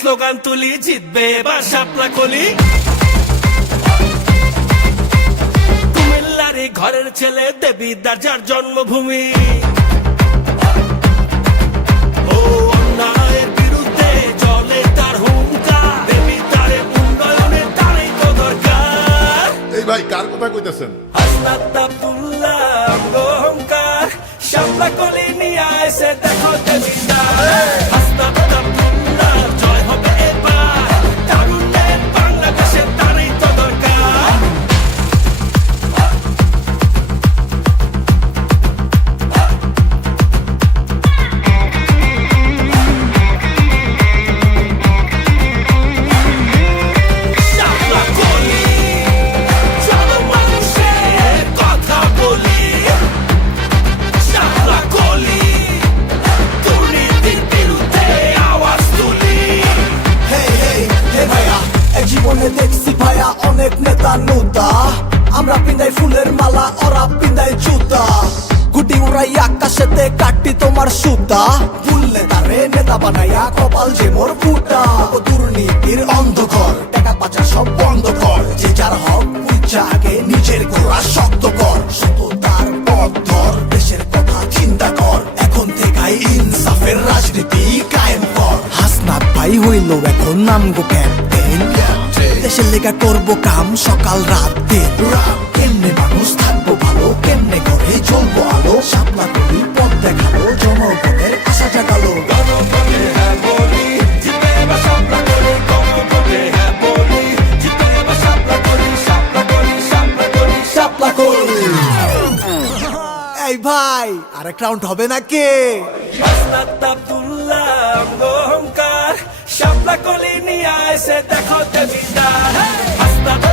Slogan তুলি জিতবে এবার শাপলা কলি কুমিল্লার ঘরের ছেলে দেবীদার যার জন্মভূমি ও অন্যায়ের বিরুদ্ধে চলে তার হুঙ্কার দেবীদারে উন্নয়নের তারই তো দরকার। এই ভাই কার কথা কইতেছেন? হাসনাত আব্দুল্লাহ অহংকার শাপলা কলি নিয়ে আসে দেখো দেবীদার। হাসনাত আব্দুল্লাহ জয় হবে এবার তারুণ্যের বাংলাদেশের তারই তো দরকার। শাপলা কলি চলো মানুষের কথা বলি শাপলা কলি দুর্নীতির বিরুদ্ধে আওয়াজ তুলি। ভাইয়া এক জীবনে দেখছি ভাইয়া অনেক নেতা নুতা আমরা পিন্দাই ফুলের মালা ওরা পিন্দাই জুতা গুটি উড়াই আকাশেতে কাটি তোমার সুতা ভুললে তারে নেতা বানাইয়া কপাল যে মোর ফুটা ও দুর্নীতির অন্ধকার টাকা পাচার সব বন্ধ কর যে যার হক বুঝা আগে নিজের গোড়া শক্ত কর সততার পথ ধর দেশের কথা চিন্তা কর এখন থেকেই ইনসাফের রাজনীতি কায়েম কর। হাসনাত ভাই হইল এখন নামগো ক্যাপ্টেন দেশের লেগা করবো কাম সকাল রাত দিন কেমনে মানুষ থাকবো ভালো কেমনে করে চলবো আলো শাপলা কলি পথ দেখালো জনগণের আশা জাগালো। গণভোটে হ্যাঁ বলি জিতবে এবার শাপলা কলি গণভোটে হ্যাঁ বলি জিতবে এবার শাপলা কলি শাপলা কলি শাপলা কলি শাপলা কলি। এই ভাই আরেক রাউন্ড হবে নাকি? হাসনাত আব্দুল্লাহ অহংকার শাপলা কলি নিয়ে আসে দেখো দেবীদার। হাসনাত